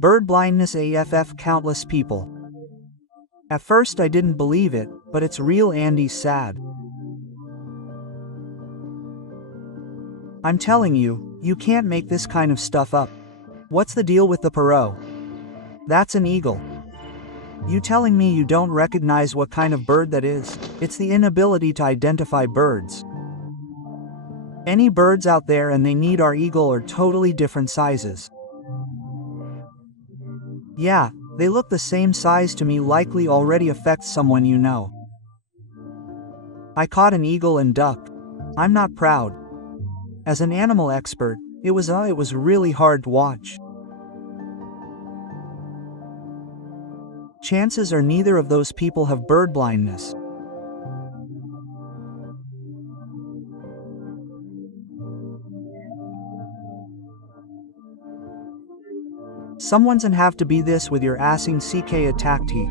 Bird blindness AFF countless people. At first I didn't believe it, but it's real and he's sad. I'm telling you, you can't make this kind of stuff up. What's the deal with the Perot? That's an eagle. You telling me you don't recognize what kind of bird that is? It's the inability to identify birds. Any birds out there and they need our eagle are totally different sizes. Yeah, they look the same size to me, likely already affects someone you know. I caught an eagle and duck. I'm not proud. As an animal expert, it was really hard to watch. Chances are neither of those people have bird blindness. Someone's gonna have to be this with your assing CK attack T.